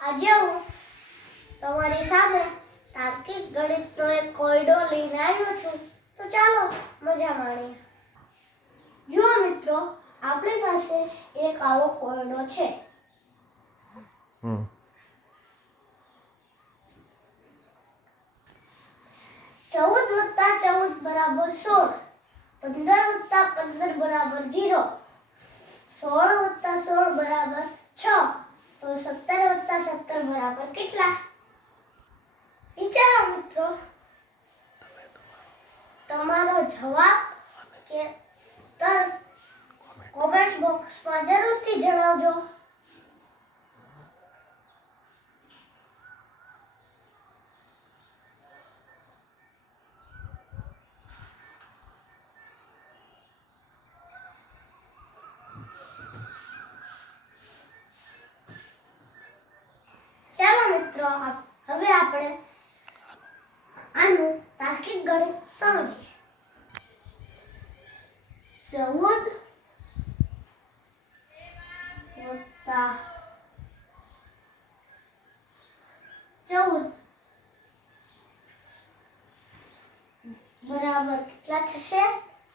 આજે હું તમારી સામે તાર્કિક ગણિતનો એક કોયડો લઈને આવ્યો છું. તો ચાલો મજા માણીએ. જુઓ મિત્રો આપણી પાસે એક આવો કોયડો છે. ચૌદ વત્તા ચૌદ બરાબર સોળ પંદર વત્તા પંદર બરાબર જીરો સોળ વત્તા સોળ બરાબર છ તો સત્તર વત્તા સત્તર બરાબર કેટલા? વિચારો મિત્રો. તમારો જવાબ કે તર કોમેન્ટ બોક્સમાં જરૂરથી જણાવજો ચાલો મિત્રો આપ- હવે આપણે આનું તાર્કિક ગણિત સમજીએ. ચૌદ ચૌદ. બરાબર, કેટલા થશે?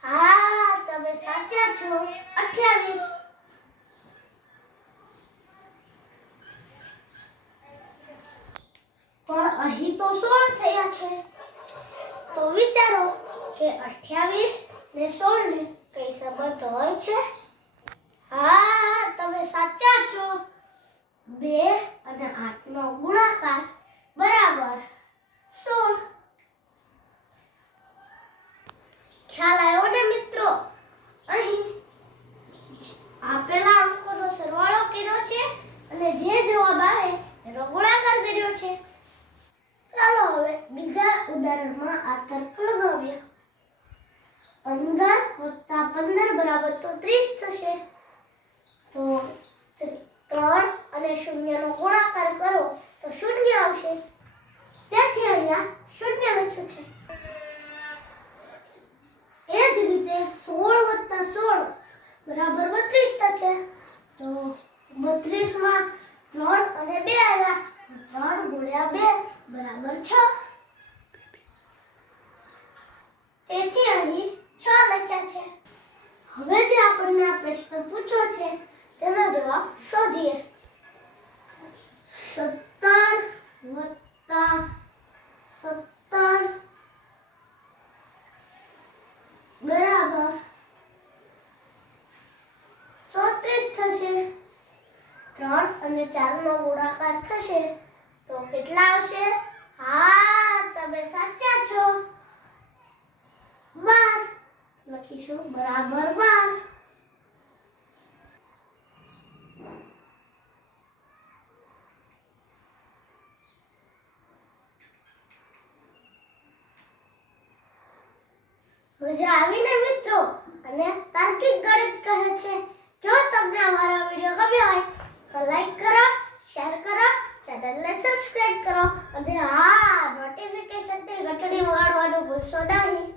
હા, તમે સાચા છો. અઠ્યાવીસ પણ અહીં તો સોળ થયા છે તો વિચારો કે અઠ્યાવીસ ને સોળ ને કઈ સંબંધ હોય છે? હા, તમે સાચા છો. બે અને આઠ નો ગુણાકાર બરાબર સોળ. ખ્યાલ આવ્યો ને મિત્રો? અહીં આપેલા અંકોનો સરવાળો કર્યો છે અને જે જવાબ આવે એનો ગુણાકાર કર્યો છે. ચાલો હવે બીજા ઉદાહરણમાં આ તર્ક લગાવીએ. પંદર, વત્તા પંદર બરાબર તો ત્રીસ થશે. તો ત્રણ અને શૂન્યનો ગુણાકાર કરો તો શૂન્ય આવશે. તેથી અહીંયા શૂન્ય લખ્યું છે. એ જ રીતે સોળ વત્તા સોળ બરાબર બત્રીસ થશે. તો બત્રીસમાં ત્રણ અને બે આવ્યા. ત્રણ ગુણ્યા બે બરાબર છ તેથી અહીં છ લખ્યા છે હવે જે આપણને આ પ્રશ્ન પૂછ્યો છે તેનો જવાબ શોધીએ સત્તર વત્તા સત્તર બરાબર ચોત્રીસ થશે. ત્રણ અને ચાર નો ગુણાકાર થશે તો કેટલા આવશે? હા, તમે સાચા છો. બાર. લખીશું બરાબર બાર. મજા આવીને મિત્રો? અને તાર્કિક ગણિત કહે છે. જો તમને અમારો વીડિયો ગમ્યો હોય, તો લાઈક કરો શેર કરો ચેનલને સબસ્ક્રાઇબ કરો. અને હા નોટિફિકેશનની ઘંટડી વગાડવાનું ભૂલશો નહીં.